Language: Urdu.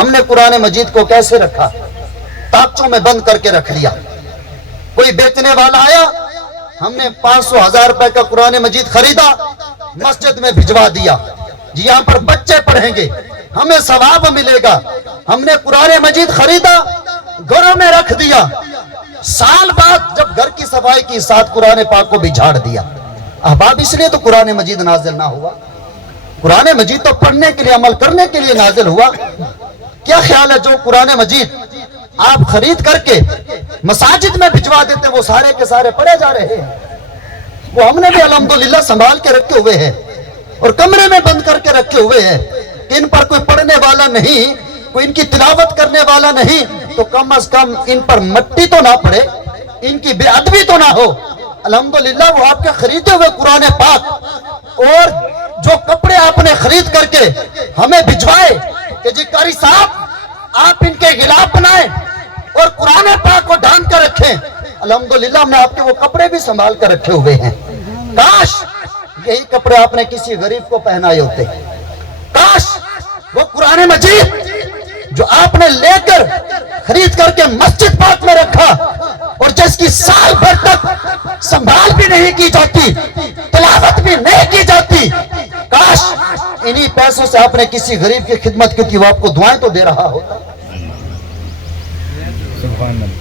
ہم نے قرآن مجید کو کیسے رکھا؟ تاکچوں میں بند کر کے رکھ لیا۔ کوئی بیچنے والا آیا، ہم نے 500,000 روپے کا قرآن مجید خریدا، مسجد میں بھجوا دیا، جی یہاں پر بچے پڑھیں گے، ہمیں ثواب ملے گا۔ ہم نے قرآن مجید خریدا، گھروں میں رکھ دیا، سال بعد جب گھر کی صفائی کی ساتھ قرآن پاک کو بھی جھاڑ دیا۔ احباب، اس لیے تو قرآن مجید نازل نہ ہوا۔ قرآن مجید تو پڑھنے کے لیے، عمل کرنے کے لیے نازل ہوا۔ کیا خیال ہے جو قرآن مجید آپ خرید کر کے مساجد میں بھجوا دیتے وہ سارے کے سارے پڑھے جا رہے ہیں؟ وہ ہم نے بھی الحمدللہ سنبھال کے رکھے ہوئے ہیں اور کمرے میں بند کر کے رکھے ہوئے ہیں کہ ان پر کوئی پڑھنے والا نہیں، کوئی ان کی تلاوت کرنے والا نہیں، تو کم از کم ان پر مٹی تو نہ پڑے، ان کی بے ادبی تو نہ ہو۔ الحمدللہ وہ آپ کے خریدے ہوئے قرآن پاک اور جو کپڑے آپ نے خرید کر کے ہمیں بھجوائے کہ جی قاری صاحب آپ ان کے غلاف بنائیں اور قرآن پاک کو ڈھانپ کر رکھیں، الحمدللہ ہم نے آپ کے وہ کپڑے بھی سنبھال کر رکھے ہوئے ہیں۔ کاش یہی کپڑے آپ نے کسی غریب کو پہنائے ہوتے، کاش وہ قرآن مجید جو آپ نے لے کر خرید کر کے مسجد پاک میں رکھا اور جس کی سال بھر تک سنبھال بھی نہیں کی جاتی، تلاوت بھی نہیں کی جاتی، کاش انہی پیسوں سے آپ نے کسی غریب کی خدمت کی تھی، وہ آپ کو دعائیں تو دے رہا ہوتا۔